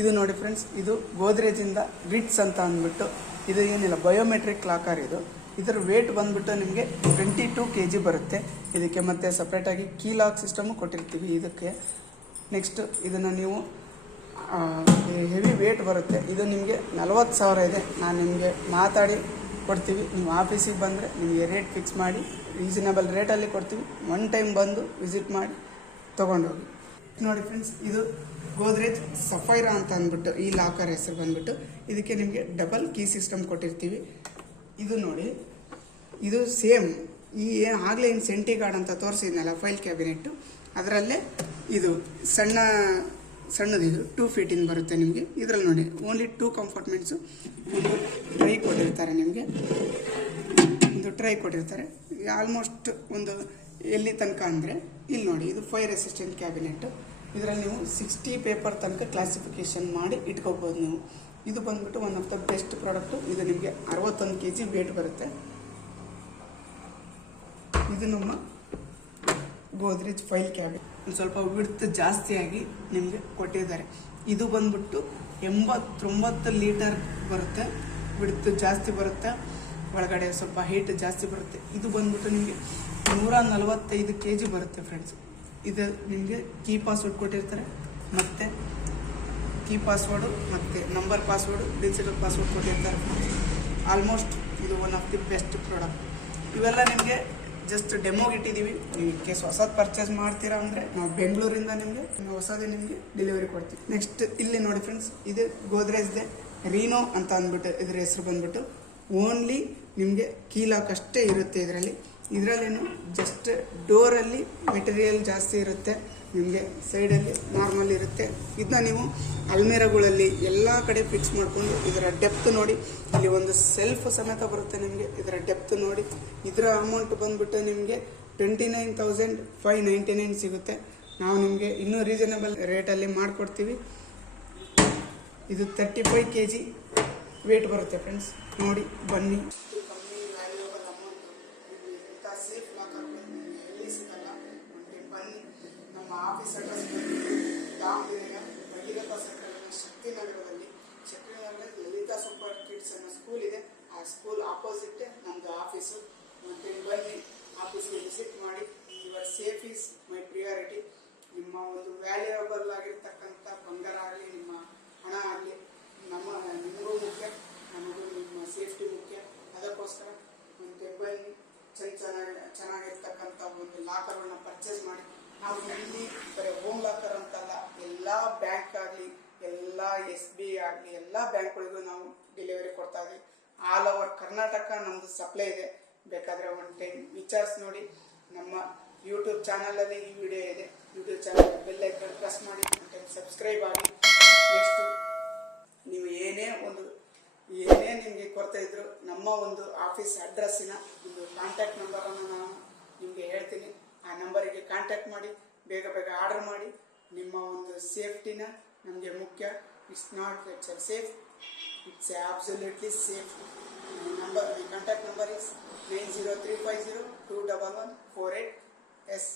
ಇದು ನೋಡಿ ಫ್ರೆಂಡ್ಸ್, ಇದು ಗೋದ್ರೇಜಿಂದ ಗ್ರಿಟ್ಸ್ ಅಂತ ಅಂದ್ಬಿಟ್ಟು, ಇದು ಏನಿಲ್ಲ ಬಯೋಮೆಟ್ರಿಕ್ ಲಾಕರ್. ಇದರ ವೇಟ್ ಬಂದ್ಬಿಟ್ಟು ನಿಮಗೆ 22 kg ಬರುತ್ತೆ. ಇದಕ್ಕೆ ಮತ್ತೆ ಸಪ್ರೇಟಾಗಿ ಕೀ ಲಾಕ್ ಸಿಸ್ಟಮು ಕೊಟ್ಟಿರ್ತೀವಿ ಇದಕ್ಕೆ. ನೆಕ್ಸ್ಟ್ ಇದನ್ನು ನೀವು ಹೆವಿ ವೇಟ್ ಬರುತ್ತೆ. ಇದು ನಿಮಗೆ 40,000 ಇದೆ. ನಾನು ನಿಮಗೆ ಮಾತಾಡಿ ಕೊಡ್ತೀವಿ. ನೀವು ಆಫೀಸಿಗೆ ಬಂದರೆ ನಿಮಗೆ ರೇಟ್ ಫಿಕ್ಸ್ ಮಾಡಿ ರೀಸನಬಲ್ ರೇಟಲ್ಲಿ ಕೊಡ್ತೀವಿ. ಒನ್ ಟೈಮ್ ಬಂದು ವಿಸಿಟ್ ಮಾಡಿ ತೊಗೊಂಡೋಗಿ. ನೋಡಿ ಫ್ರೆಂಡ್ಸ್, ಇದು ಗೋದ್ರೇಜ್ ಸಫೈರಾ ಅಂತ ಅಂದ್ಬಿಟ್ಟು ಈ ಲಾಕರ್ ಹೆಸರು ಬಂದ್ಬಿಟ್ಟು. ಇದಕ್ಕೆ ನಿಮಗೆ ಡಬಲ್ ಕೀ ಸಿಸ್ಟಮ್ ಕೊಟ್ಟಿರ್ತೀವಿ. ಇದು ನೋಡಿ, ಇದು ಸೇಮ್ ಏನು ಆಗಲೇ ಇನ್ನು ಸೆಂಟಿ ಗಾರ್ಡ್ ಅಂತ ತೋರಿಸಿದ್ನಲ್ಲ ಫೈಲ್ ಕ್ಯಾಬಿನೆಟ್ಟು, ಅದರಲ್ಲೇ ಇದು ಸಣ್ಣದು ಇದು 2 feet ಬರುತ್ತೆ ನಿಮಗೆ. ಇದರಲ್ಲಿ ನೋಡಿ ಓನ್ಲಿ 2 ಕಂಪಾರ್ಟ್ಮೆಂಟ್ಸು. ಒಂದು ಟ್ರೈ ಕೊಟ್ಟಿರ್ತಾರೆ ನಿಮಗೆ, ಒಂದು ಟ್ರೈ ಕೊಟ್ಟಿರ್ತಾರೆ. ಆಲ್ಮೋಸ್ಟ್ ಒಂದು ಎಲ್ಲಿ ತನಕ ಅಂದರೆ ಇಲ್ಲಿ ನೋಡಿ, ಇದು ಫೈರ್ ರೆಸಿಸ್ಟೆಂಟ್ ಕ್ಯಾಬಿನೆಟ್ಟು. ಇದರಲ್ಲಿ ನೀವು 60 ಪೇಪರ್ ತನಕ ಕ್ಲಾಸಿಫಿಕೇಷನ್ ಮಾಡಿ ಇಟ್ಕೋಬೋದು ನೀವು. ಇದು ಬಂದ್ಬಿಟ್ಟು one of the best product. ಇದು ನಿಮಗೆ 61 kg ವೇಟ್ ಬರುತ್ತೆ. ಇದು ನಮ್ಮ ಗೋದ್ರೇಜ್ ಫೈಲ್ ಕ್ಯಾಬಿನೆಟ್. ಒಂದು ಸ್ವಲ್ಪ ವಿಡ್ತ್ ಜಾಸ್ತಿಯಾಗಿ ನಿಮಗೆ ಕೊಟ್ಟಿದ್ದಾರೆ. ಇದು ಬಂದ್ಬಿಟ್ಟು 89 ಲೀಟರ್ ಬರುತ್ತೆ. ವಿಡ್ತ್ ಜಾಸ್ತಿ ಬರುತ್ತೆ, ಒಳಗಡೆ ಸ್ವಲ್ಪ ಹೈಟ್ ಜಾಸ್ತಿ ಬರುತ್ತೆ. ಇದು ಬಂದ್ಬಿಟ್ಟು ನಿಮಗೆ 145 kg ಬರುತ್ತೆ ಫ್ರೆಂಡ್ಸ್. ಇದು ನಿಮಗೆ ಕೀ ಪಾಸ್ವರ್ಡ್ ಕೊಟ್ಟಿರ್ತಾರೆ, ಮತ್ತು ಕೀ ಪಾಸ್ವರ್ಡು ಮತ್ತು ನಂಬರ್ ಪಾಸ್ವರ್ಡು, ಡಿಜಿಟಲ್ ಪಾಸ್ವರ್ಡ್ ಕೊಟ್ಟಿರ್ತಾರೆ. ಆಲ್ಮೋಸ್ಟ್ ಇದು one of the best product. ಇವೆಲ್ಲ ನಿಮಗೆ ಜಸ್ಟ್ ಡೆಮೋಗೆ ಇಟ್ಟಿದ್ದೀವಿ. ನೀವು ಇನ್ ಕೇಸ್ ಹೊಸದು ಪರ್ಚೇಸ್ ಮಾಡ್ತೀರಾ ಅಂದರೆ ನಾವು ಬೆಂಗಳೂರಿಂದ ನಿಮಗೆ ಹೊಸದೇ ನಿಮಗೆ ಡೆಲಿವರಿ ಕೊಡ್ತೀವಿ. ನೆಕ್ಸ್ಟ್ ಇಲ್ಲಿ ನೋಡಿ ಫ್ರೆಂಡ್ಸ್, ಇದು ಗೋದ್ರೇಜ್ದೆ ರೀನೋ ಅಂತ ಅಂದ್ಬಿಟ್ಟು ಇದ್ರ ಹೆಸರು ಬಂದ್ಬಿಟ್ಟು. ಓನ್ಲಿ ನಿಮಗೆ ಕೀ ಲಾಕ್ ಅಷ್ಟೇ ಇರುತ್ತೆ ಇದರಲ್ಲೇನು ಜಸ್ಟ್ ಡೋರಲ್ಲಿ ಮೆಟೀರಿಯಲ್ ಜಾಸ್ತಿ ಇರುತ್ತೆ, ನಿಮಗೆ ಸೈಡಲ್ಲಿ ನಾರ್ಮಲ್ ಇರುತ್ತೆ. ಇದನ್ನ ನೀವು ಅಲ್ಮೇರಗಳಲ್ಲಿ ಎಲ್ಲ ಕಡೆ ಫಿಕ್ಸ್ ಮಾಡಿಕೊಂಡು ಇದರ ಡೆಪ್ತ್ ನೋಡಿ, ಇಲ್ಲಿ ಒಂದು ಸೆಲ್ಫ್ ಸಮೇತ ಬರುತ್ತೆ ನಿಮಗೆ. ಇದರ ಡೆಪ್ತ್ ನೋಡಿ. ಇದರ ಅಮೌಂಟ್ ಬಂದ್ಬಿಟ್ಟು ನಿಮಗೆ 29,599 ಸಿಗುತ್ತೆ. ನಾವು ನಿಮಗೆ ಇನ್ನೂ ರೀಸನಬಲ್ ರೇಟಲ್ಲಿ ಮಾಡಿಕೊಡ್ತೀವಿ. ಇದು 35 kg ವೇಟ್ ಬರುತ್ತೆ ಫ್ರೆಂಡ್ಸ್. ನೋಡಿ ಬನ್ನಿ. ಸೇಫ್ ಲಾಕರ್ ಎಲ್ಲಿ ಸಿಗಲ್ಲ, ಬನ್ನಿ. ನಮ್ಮ ಆಫೀಸ್ ಅಡ್ರೆಸ್ ದಾವಣಗೆರೆಯ ಭಗೀರಥ ಸರ್ಕಲ್ ಶಕ್ತಿನಗರದಲ್ಲಿ ಲಲಿತಾ ಸೂಪರ್ ಕಿಡ್ಸ್ ಅನ್ನೋ ಸ್ಕೂಲ್ ಇದೆ. ಆ ಸ್ಕೂಲ್ ಆಪೋಸಿಟ್ ನಮ್ಮದು ಆಫೀಸು. ಮತ್ತು ಬನ್ನಿ, ಆಫೀಸ್ಗೆ ವಿಸಿಟ್ ಮಾಡಿ. Your safe is my priority. ನಿಮ್ಮ ಒಂದು ವ್ಯಾಲ್ಯೂಯಬಲ್ ಆಗಿರ್ತಕ್ಕಂಥ ಬಂಗಾರ ಆಗಲಿ, ನಿಮ್ಮ ಹಣ ಆಗಲಿ, ನಿಮಗೂ ಮುಖ್ಯ, ನಮಗೂ ನಿಮ್ಮ ಸೇಫ್ಟಿ ಮುಖ್ಯ. ಅದಕ್ಕೋಸ್ಕರ ಒಂದು ಬನ್ನಿ, ಚೆನ್ನಾಗಿರ್ತಕ್ಕಂಥ ಒಂದು ಲಾಕರ್ಗಳನ್ನ ಪರ್ಚೇಸ್ ಮಾಡಿ. ನಾವು ಇಲ್ಲಿ ಬರೀ ಹೋಮ್ ಲಾಕರ್ ಅಂತಲ್ಲ, ಎಲ್ಲ ಬ್ಯಾಂಕ್ ಆಗಲಿ, ಎಲ್ಲ SB ಆಗಲಿ, ಎಲ್ಲ ಬ್ಯಾಂಕ್ಗಳಿಗೂ ನಾವು ಡೆಲಿವರಿ ಕೊಡ್ತಾ ಇದ್ದೀವಿ. ಆಲ್ ಓವರ್ ಕರ್ನಾಟಕ ನಮ್ಮದು ಸಪ್ಲೈ ಇದೆ. ಬೇಕಾದರೆ ಒಂದು ಟೈಮ್ ವಿಚಾರಿಸಿ ನೋಡಿ. ನಮ್ಮ ಯೂಟ್ಯೂಬ್ ಚಾನಲಲ್ಲಿ ಈ ವಿಡಿಯೋ ಇದೆ. YouTube channel bell icon press ಮಾಡಿ, ಒಂದು ಟೈಮ್ ಸಬ್ಸ್ಕ್ರೈಬ್ ಆಗಿ. ನೆಕ್ಸ್ಟು ನೀವು ಏನೇ ನಿಮಗೆ ಕೊರತೆ ಇದ್ದರೂ ನಮ್ಮ ಒಂದು ಆಫೀಸ್ ಅಡ್ರೆಸ್ಸಿನ ಒಂದು ಕಾಂಟ್ಯಾಕ್ಟ್ ನಂಬರನ್ನು ನಾನು ನಿಮಗೆ ಹೇಳ್ತೀನಿ. ಆ ನಂಬರಿಗೆ ಕಾಂಟ್ಯಾಕ್ಟ್ ಮಾಡಿ, ಬೇಗ ಆರ್ಡರ್ ಮಾಡಿ. ನಿಮ್ಮ ಒಂದು ಸೇಫ್ಟಿನ ನಮಗೆ ಮುಖ್ಯ. It's not safe, it's absolutely safe. Contact number is 90350211448.